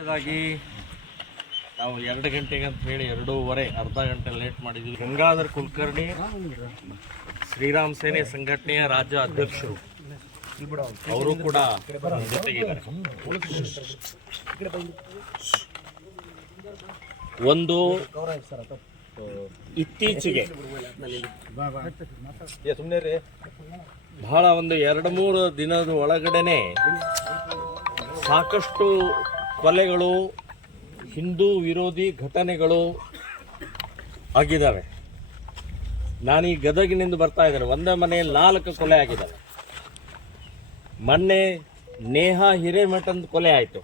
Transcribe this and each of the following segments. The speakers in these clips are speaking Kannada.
ಹಾಗಾಗಿ ನಾವು 2 ಗಂಟೆಗೆ ಅಂತ ಹೇಳಿ 2:15 ಅರ್ಧ ಗಂಟೆ ಲೇಟ್ ಮಾಡಿದ್ವಿ. ಗಂಗಾಧರ್ ಕುಲಕರ್ಣಿ ಶ್ರೀರಾಮ್ ಸೇನೆ ಸಂಘಟನೆಯ ರಾಜ್ಯ ಅಧ್ಯಕ್ಷರು, ಅವರು ಕೂಡ ಜೊತೆಗಿದ್ದಾರೆ. ಒಂದು ಇತ್ತೀಚೆಗೆ ಬಹಳ ಒಂದು 2-3 ದಿನದ ಒಳಗಡೆನೆ ಸಾಕಷ್ಟು ಕೊಲೆಗಳು, ಹಿಂದೂ ವಿರೋಧಿ ಘಟನೆಗಳು ಆಗಿದ್ದಾವೆ. ನಾನು ಈ ಗದಗಿನಿಂದ ಬರ್ತಾ ಇದ್ದೇನೆ. ಒಂದೇ ಮನೆಯಲ್ಲಿ 4 ಕೊಲೆ ಆಗಿದ್ದಾವೆ. ಮೊನ್ನೆ ನೇಹಾ ಹಿರೇಮಠದ ಕೊಲೆ ಆಯಿತು.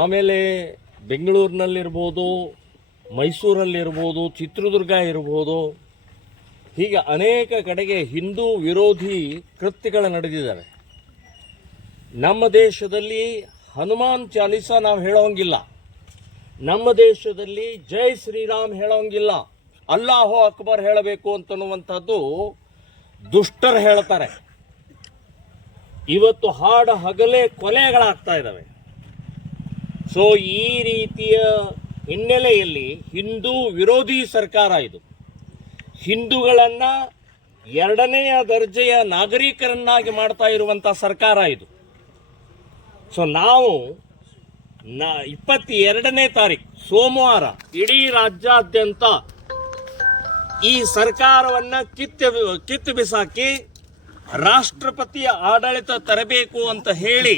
ಆಮೇಲೆ ಬೆಂಗಳೂರಿನಲ್ಲಿರ್ಬೋದು, ಮೈಸೂರಲ್ಲಿರ್ಬೋದು, ಚಿತ್ರದುರ್ಗ ಇರ್ಬೋದು, ಹೀಗೆ ಅನೇಕ ಕಡೆಗೆ ಹಿಂದೂ ವಿರೋಧಿ ಕೃತ್ಯಗಳು ನಡೆದಿದ್ದಾವೆ. ನಮ್ಮ ದೇಶದಲ್ಲಿ ಹನುಮಾನ್ ಚಾಲೀಸ ನಾವು ಹೇಳೋಂಗಿಲ್ಲ. ನಮ್ಮ ದೇಶದಲ್ಲಿ ಜೈ ಶ್ರೀರಾಮ್ ಹೇಳೋಂಗಿಲ್ಲ. ಅಲ್ಲಾಹೋ ಅಕ್ಬರ್ ಹೇಳಬೇಕು ಅಂತನ್ನುವಂಥದ್ದು ದುಷ್ಟರು ಹೇಳ್ತಾರೆ. ಇವತ್ತು ಹಾಡು ಹಗಲೇ ಕೊಲೆಗಳಾಗ್ತಾ ಇದ್ದಾವೆ. ಸೊ ಈ ರೀತಿಯ ಹಿನ್ನೆಲೆಯಲ್ಲಿ ಹಿಂದೂ ವಿರೋಧಿ ಸರ್ಕಾರ ಇದು. ಹಿಂದೂಗಳನ್ನು 2ನೇ ದರ್ಜೆಯ ನಾಗರಿಕರನ್ನಾಗಿ ಮಾಡ್ತಾ ಇರುವಂಥ ಸರ್ಕಾರ ಇದು. ಸೊ ನಾವು 22ನೇ ತಾರೀಕು ಸೋಮವಾರ ಇಡೀ ರಾಜ್ಯಾದ್ಯಂತ ಈ ಸರ್ಕಾರವನ್ನು ಕಿತ್ತು ಬಿಸಾಕಿ ರಾಷ್ಟ್ರಪತಿಯ ಆಡಳಿತ ತರಬೇಕು ಅಂತ ಹೇಳಿ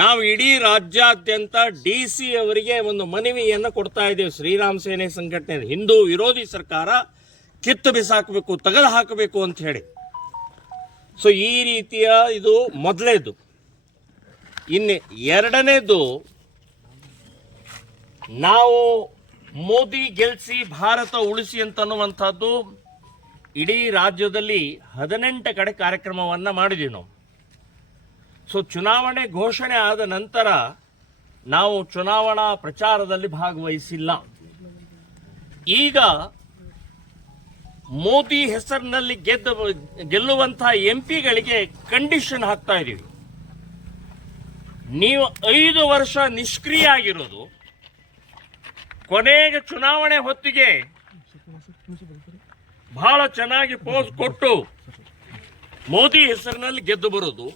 ನಾವು ಇಡೀ ರಾಜ್ಯಾದ್ಯಂತ DC ಅವರಿಗೆ ಒಂದು ಮನವಿಯನ್ನು ಕೊಡ್ತಾ ಇದ್ದೇವೆ. ಶ್ರೀರಾಮ್ ಸೇನೆ ಸಂಘಟನೆ ಹಿಂದೂ ವಿರೋಧಿ ಸರ್ಕಾರ ಕಿತ್ತು ಬಿಸಾಕಬೇಕು, ತೆಗೆದು ಹಾಕಬೇಕು ಅಂತ ಹೇಳಿ. ಸೊ ಈ ರೀತಿಯ ಇದು ಮೊದಲೇದು. ಇನ್ನು 2ನೇದು, ನಾವು ಮೋದಿ ಗೆಲ್ಲಿಸಿ ಭಾರತ ಉಳಿಸಿ ಅಂತನ್ನುವಂಥದ್ದು ಇಡೀ ರಾಜ್ಯದಲ್ಲಿ 18 ಕಡೆ ಕಾರ್ಯಕ್ರಮವನ್ನು ಮಾಡಿದ್ದೀವಿ ನಾವು. ಸೊ ಚುನಾವಣೆ ಘೋಷಣೆ ಆದ ನಂತರ ನಾವು ಚುನಾವಣಾ ಪ್ರಚಾರದಲ್ಲಿ ಭಾಗವಹಿಸಿಲ್ಲ. ಈಗ ಮೋದಿ ಹೆಸರಿನಲ್ಲಿ ಗೆಲ್ಲುವಂತಹ MP ಗಳಿಗೆ ಕಂಡೀಷನ್ ಹಾಕ್ತಾ ಇದ್ದೀವಿ. ನೀವು 5 ವರ್ಷ ನಿಷ್ಕ್ರಿಯ ಆಗಿರೋದು, ಕೊನೆಗೆ ಚುನಾವಣೆ ಹೊತ್ತಿಗೆ ಬಹಳ ಚೆನ್ನಾಗಿ ಪೋಸ್ ಕೊಟ್ಟು ಮೋದಿ ಹೆಸರಿನಲ್ಲಿ ಗೆದ್ದು ಬರೋದು,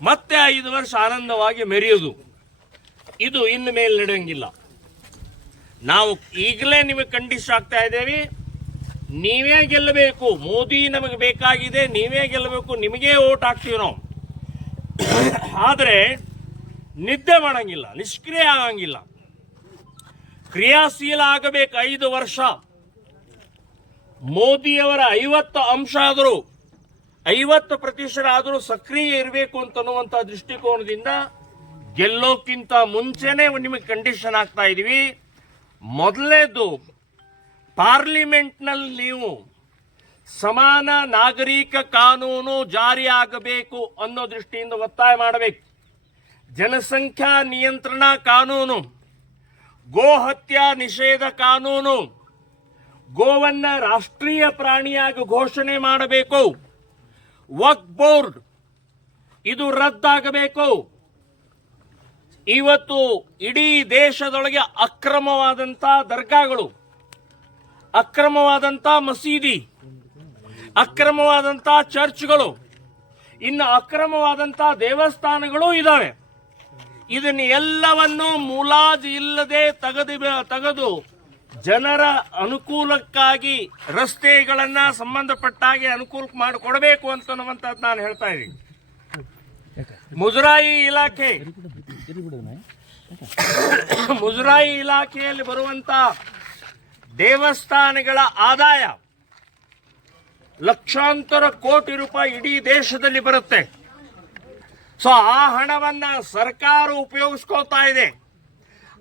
ಮತ್ತೆ 5 ವರ್ಷ ಆನಂದವಾಗಿ ಮೆರೆಯೋದು, ಇದು ಇನ್ನು ಮೇಲೆ ನಡೆಯಂಗಿಲ್ಲ. ನಾವು ಈಗಲೇ ನಿಮಗೆ ಕಂಡೀಷನ್ ಆಗ್ತಾ ಇದ್ದೇವೆ. ನೀವೇ ಗೆಲ್ಲಬೇಕು, ಮೋದಿ ನಮಗೆ ಬೇಕಾಗಿದೆ, ನೀವೇ ಗೆಲ್ಲಬೇಕು, ನಿಮಗೇ ಓಟ್ ಹಾಕ್ತೀವಿ ನಾವು. ಆದರೆ ನಿದ್ದೆ ಮಾಡಂಗಿಲ್ಲ, ನಿಷ್ಕ್ರಿಯ ಆಗಂಗಿಲ್ಲ, ಕ್ರಿಯಾಶೀಲ ಆಗಬೇಕು. 5 ವರ್ಷ ಮೋದಿಯವರ 50 ಅಂಶ ಆದರೂ, 50% ಆದರೂ ಸಕ್ರಿಯ ಇರಬೇಕು ಅಂತನ್ನುವಂಥ ದೃಷ್ಟಿಕೋನದಿಂದ ಗೆಲ್ಲೋಕ್ಕಿಂತ ಮುಂಚೆನೆ ನಿಮಗೆ ಕಂಡೀಷನ್ ಆಗ್ತಾ ಇದೀವಿ. ಮೊದಲನೇದು, ಪಾರ್ಲಿಮೆಂಟ್ನಲ್ಲಿ ನೀವು ಸಮಾನ ನಾಗರಿಕ ಕಾನೂನು ಜಾರಿ ಆಗಬೇಕು ಅನ್ನೋ ದೃಷ್ಟಿಯಿಂದ ಒತ್ತಾಯ ಮಾಡಬೇಕು. ಜನಸಂಖ್ಯಾ ನಿಯಂತ್ರಣ ಕಾನೂನು, ಗೋ ಹತ್ಯಾ ನಿಷೇಧ ಕಾನೂನು, ಗೋವನ್ನ ರಾಷ್ಟ್ರೀಯ ಪ್ರಾಣಿಯಾಗಿ ಘೋಷಣೆ ಮಾಡಬೇಕು. ವಕ್ಫ್ ಬೋರ್ಡ್ ಇದು ರದ್ದಾಗಬೇಕು. ಇವತ್ತು ಇಡೀ ದೇಶದೊಳಗೆ ಅಕ್ರಮವಾದಂಥ ದರ್ಗಾಗಳು, ಅಕ್ರಮವಾದಂಥ ಮಸೀದಿ, ಅಕ್ರಮವಾದಂಥ ಚರ್ಚ್ಗಳು, ಇನ್ನು ಅಕ್ರಮವಾದಂಥ ದೇವಸ್ಥಾನಗಳು ಇದ್ದಾವೆ. ಇದನ್ನ ಎಲ್ಲವನ್ನು ಮುಲಾಜು ಇಲ್ಲದೆ ತೆಗೆದು ಜನರ ಅನುಕೂಲಕ್ಕಾಗಿ ರಸ್ತೆಗಳನ್ನ ಸಂಬಂಧಪಟ್ಟಾಗೆ ಅನುಕೂಲ ಮಾಡಿಕೊಡಬೇಕು ಅಂತನ್ನುವಂಥದ್ದು ನಾನು ಹೇಳ್ತಾ ಇದ್ದೀನಿ. ಮುಜರಾಯಿ ಇಲಾಖೆಯಲ್ಲಿ ಬರುವಂತ ದೇವಸ್ಥಾನಗಳ ಆದಾಯ ಲಕ್ಷಾಂತರ ಕೋಟಿ ರೂಪಾಯಿ ಇಡೀ ದೇಶದಲ್ಲಿ ಬರುತ್ತೆ. ಸೊ ಆ ಹಣವನ್ನ ಸರ್ಕಾರ ಉಪಯೋಗಿಸ್ಕೊಳ್ತಾ ಇದೆ.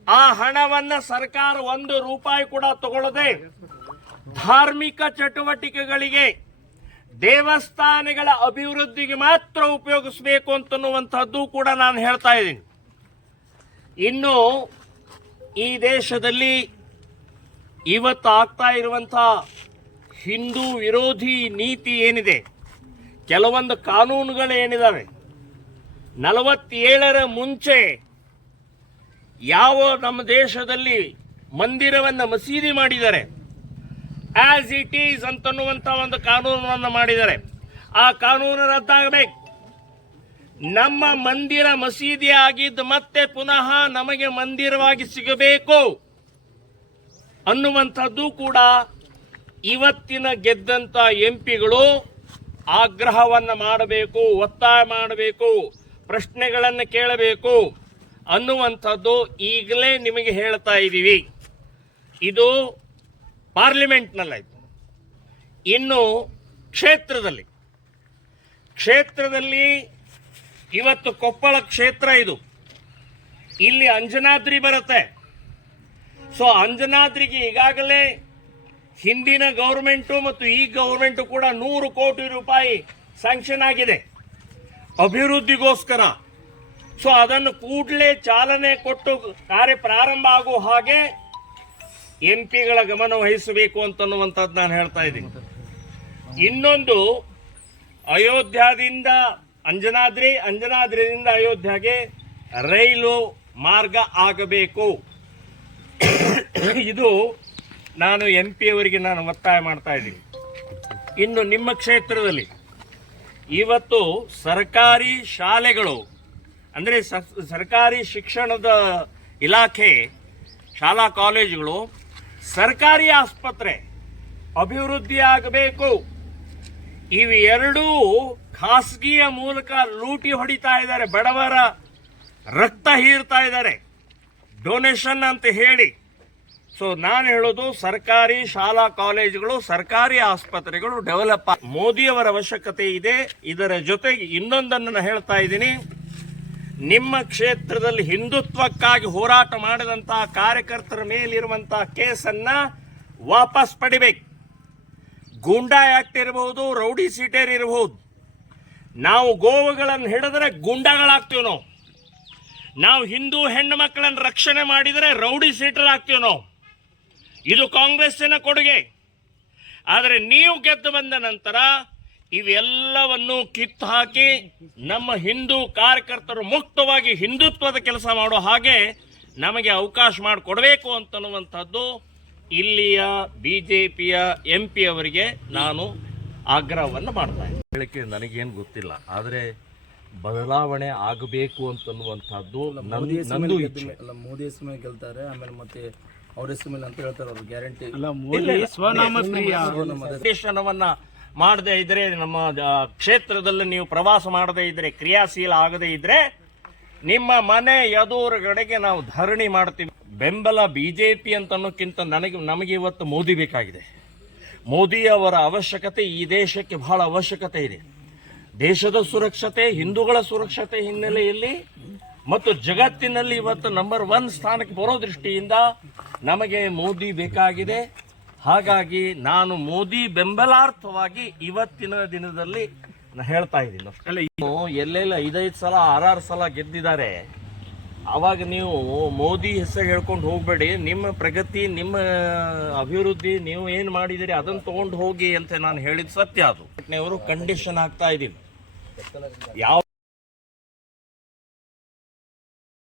ಆ ಹಣವನ್ನ ಸರ್ಕಾರ 1 ರೂಪಾಯಿ ಕೂಡ ತಗೊಳ್ಳದೆ ಧಾರ್ಮಿಕ ಚಟುವಟಿಕೆಗಳಿಗೆ, ದೇವಸ್ಥಾನಗಳ ಅಭಿವೃದ್ಧಿಗೆ ಮಾತ್ರ ಉಪಯೋಗಿಸಬೇಕು ಅಂತನ್ನುವಂಥದ್ದು ಕೂಡ ನಾನು ಹೇಳ್ತಾ ಇದ್ದೀನಿ. ಇನ್ನು ಈ ದೇಶದಲ್ಲಿ ಇವತ್ತು ಆಗ್ತಾ ಇರುವಂಥ ಹಿಂದೂ ವಿರೋಧಿ ನೀತಿ ಏನಿದೆ, ಕೆಲವೊಂದು ಕಾನೂನುಗಳು ಏನಿದಾವೆ, 47ರ ಮುಂಚೆ ಯಾವ ನಮ್ಮ ದೇಶದಲ್ಲಿ ಮಂದಿರವನ್ನು ಮಸೀದಿ ಮಾಡಿದ್ದಾರೆ, ಆಸ್ ಇಟ್ ಈಸ್ ಅಂತನ್ನುವಂತ ಒಂದು ಕಾನೂನನ್ನು ಮಾಡಿದ್ದಾರೆ. ಆ ಕಾನೂನು ರದ್ದಾಗಬೇಕು. ನಮ್ಮ ಮಂದಿರ ಮಸೀದಿ ಆಗಿದ್ದು ಮತ್ತೆ ಪುನಃ ನಮಗೆ ಮಂದಿರವಾಗಿ ಸಿಗಬೇಕು ಅನ್ನುವಂಥದ್ದು ಕೂಡ ಇವತ್ತಿನ ಗೆದ್ದಂತ ಎಂಪಿಗಳು ಆಗ್ರಹವನ್ನು ಮಾಡಬೇಕು, ಒತ್ತಾಯ ಮಾಡಬೇಕು, ಪ್ರಶ್ನೆಗಳನ್ನು ಕೇಳಬೇಕು ಅನ್ನುವಂಥದ್ದು ಈಗಲೇ ನಿಮಗೆ ಹೇಳ್ತಾ ಇದ್ದೀವಿ. ಇದು ಪಾರ್ಲಿಮೆಂಟ್ನಲ್ಲಾಯ್ತು. ಇನ್ನು ಕ್ಷೇತ್ರದಲ್ಲಿ ಇವತ್ತು ಕೊಪ್ಪಳ ಕ್ಷೇತ್ರ ಇದು, ಇಲ್ಲಿ ಅಂಜನಾದ್ರಿ ಬರುತ್ತೆ. ಸೊ ಅಂಜನಾದ್ರಿಗೆ ಈಗಾಗಲೇ ಹಿಂದಿನ ಗೌರ್ಮೆಂಟು ಮತ್ತು ಈ ಗೌರ್ಮೆಂಟು ಕೂಡ 100 ಕೋಟಿ ರೂಪಾಯಿ ಸ್ಯಾಂಕ್ಷನ್ ಆಗಿದೆ ಅಭಿವೃದ್ಧಿಗೋಸ್ಕರ. ಸೊ ಅದನ್ನು ಕೂಡಲೇ ಚಾಲನೆ ಕೊಟ್ಟು ಕಾರ್ಯ ಪ್ರಾರಂಭ ಆಗುವ ಹಾಗೆ ಎಂಪಿಗಳ ಗಮನ ವಹಿಸಬೇಕು ಅಂತನ್ನುವಂಥದ್ದು ನಾನು ಹೇಳ್ತಾ ಇದ್ದೀನಿ. ಇನ್ನೊಂದು, ಅಯೋಧ್ಯದಿಂದ ಅಂಜನಾದ್ರಿಯಿಂದ ಅಯೋಧ್ಯೆಗೆ ರೈಲು ಮಾರ್ಗ ಆಗಬೇಕು. ಇದು ನಾನು ಎಂಪಿ ಅವರಿಗೆ ನಾನು ಒತ್ತಾಯ ಮಾಡ್ತಾ ಇದ್ದೀನಿ. ಇನ್ನು ನಿಮ್ಮ ಕ್ಷೇತ್ರದಲ್ಲಿ ಇವತ್ತು ಸರ್ಕಾರಿ ಶಾಲೆಗಳು ಅಂದರೆ ಸರ್ಕಾರಿ ಶಿಕ್ಷಣದ ಇಲಾಖೆ, ಶಾಲಾ ಕಾಲೇಜುಗಳು, ಸರ್ಕಾರಿ ಆಸ್ಪತ್ರೆ ಅಭಿವೃದ್ಧಿ ಆಗಬೇಕು. ಇವೆರಡೂ ಖಾಸಗಿಯ ಮೂಲಕ ಲೂಟಿ ಹೊಡಿತಾ ಇದ್ದಾರೆ, ಬಡವರ ರಕ್ತ ಹೀರ್ತಾ ಇದ್ದಾರೆ ಡೊನೇಷನ್ ಅಂತ ಹೇಳಿ. ಸೊ ನಾನು ಹೇಳೋದು, ಸರ್ಕಾರಿ ಶಾಲಾ ಕಾಲೇಜುಗಳು, ಸರ್ಕಾರಿ ಆಸ್ಪತ್ರೆಗಳು ಡೆವಲಪ್. ಮೋದಿಯವರ ಅವಶ್ಯಕತೆ ಇದೆ. ಇದರ ಜೊತೆಗೆ ಇನ್ನೊಂದನ್ನು ಹೇಳ್ತಾ ಇದ್ದೀನಿ, ನಿಮ್ಮ ಕ್ಷೇತ್ರದಲ್ಲಿ ಹಿಂದುತ್ವಕ್ಕಾಗಿ ಹೋರಾಟ ಮಾಡಿದಂತಹ ಕಾರ್ಯಕರ್ತರ ಮೇಲಿರುವಂತಹ ಕೇಸನ್ನ ವಾಪಸ್ ಪಡಿಬೇಕು. ಗೂಂಡಾ ಆಕ್ಟ್ ಇರಬಹುದು, ರೌಡಿ ಸೀಟರ್ ಇರಬಹುದು. ನಾವು ಗೋವುಗಳನ್ನು ಹಿಡಿದ್ರೆ ಗೂಂಡಾಗಳಾಗ್ತೀವಿ. ನಾವು ಹಿಂದೂ ಹೆಣ್ಣು ಮಕ್ಕಳನ್ನು ರಕ್ಷಣೆ ಮಾಡಿದರೆ ರೌಡಿ ಸೀಟರ್ ಆಗ್ತೀವಿ ನಾವು. ಇದು ಕಾಂಗ್ರೆಸ್ಸಿನ ಕೊಡುಗೆ. ಆದರೆ ನೀವು ಗೆದ್ದು ಬಂದ ನಂತರ ಇವೆಲ್ಲವನ್ನು ಕಿತ್ತು ಹಾಕಿ ನಮ್ಮ ಹಿಂದೂ ಕಾರ್ಯಕರ್ತರು ಮುಕ್ತವಾಗಿ ಹಿಂದುತ್ವದ ಕೆಲಸ ಮಾಡೋ ಹಾಗೆ ನಮಗೆ ಅವಕಾಶ ಮಾಡಿಕೊಡಬೇಕು ಅಂತನ್ನುವಂಥದ್ದು ಇಲ್ಲಿಯ ಬಿಜೆಪಿಯ ಎಂಪಿ ಅವರಿಗೆ ನಾನು ಆಗ್ರಹವನ್ನು ಮಾಡ್ತಾ ಇದ್ದೀನಿ. ಹೇಳಿಕೆ ನನಗೇನು ಗೊತ್ತಿಲ್ಲ, ಆದರೆ ಬದಲಾವಣೆ ಆಗಬೇಕು ಅಂತನ್ನುವಂಥದ್ದು ನಂದು ಇಚ್ಛೆ. ಮೋದಿ ಹೆಸರು ಮೇಲೆ ಗೆಲ್ತಾರೆ, ಆಮೇಲೆ ಮತ್ತೆ ಅವ್ರ ಹೆಸರು ಮೇಲೆ ಅಂತ ಹೇಳ್ತಾರೆ, ಅವ್ರು ಗ್ಯಾರಂಟಿ ನಿರ್ದೇಶನವನ್ನ ಮಾಡದೇ ಇದ್ರೆ, ನಮ್ಮ ಕ್ಷೇತ್ರದಲ್ಲಿ ನೀವು ಪ್ರವಾಸ ಮಾಡದೇ ಇದ್ರೆ, ಕ್ರಿಯಾಶೀಲ ಆಗದೇ ಇದ್ರೆ ನಿಮ್ಮ ಮನೆ ಎದುರುಗಡೆಗೆ ನಾವು ಧರಣಿ ಮಾಡ್ತೀವಿ. ಬೆಂಬಲ ಬಿಜೆಪಿ ಅಂತ ಅನ್ನೋಕ್ಕಿಂತ ನಮಗೆ ಇವತ್ತು ಮೋದಿ ಬೇಕಾಗಿದೆ. ಮೋದಿ ಅವರ ಅವಶ್ಯಕತೆ ಈ ದೇಶಕ್ಕೆ ಬಹಳ ಅವಶ್ಯಕತೆ ಇದೆ. ದೇಶದ ಸುರಕ್ಷತೆ, ಹಿಂದೂಗಳ ಸುರಕ್ಷತೆ ಹಿನ್ನೆಲೆಯಲ್ಲಿ ಮತ್ತು ಜಗತ್ತಿನಲ್ಲಿ ಇವತ್ತು ನಂಬರ್ 1 ಸ್ಥಾನಕ್ಕೆ ಬರೋ ದೃಷ್ಟಿಯಿಂದ ನಮಗೆ ಮೋದಿ ಬೇಕಾಗಿದೆ. ಹಾಗಾಗಿ ನಾನು ಮೋದಿ ಬೆಂಬಲಾರ್ಥವಾಗಿ ಇವತ್ತಿನ ದಿನದಲ್ಲಿ ಹೇಳ್ತಾ ಇದ್ದೀನಿ. ಎಲ್ಲೆಲ್ಲ 5-5 ಸಲ 6-6 ಸಲ ಗೆದ್ದಿದ್ದಾರೆ. ಆವಾಗ ನೀವು ಮೋದಿ ಹೆಸರು ಹೇಳ್ಕೊಂಡು ಹೋಗಬೇಡಿ. ನಿಮ್ಮ ಪ್ರಗತಿ, ನಿಮ್ಮ ಅಭಿವೃದ್ಧಿ, ನೀವು ಏನು ಮಾಡಿದಿರಿ ಅದನ್ನು ತಗೊಂಡು ಹೋಗಿ ಅಂತ ನಾನು ಹೇಳಿದ ಸತ್ಯ. ಅದು ಅವರು ಕಂಡೀಷನ್ ಆಗ್ತಾ ಇದ್ದೀವಿ. ಯಾವ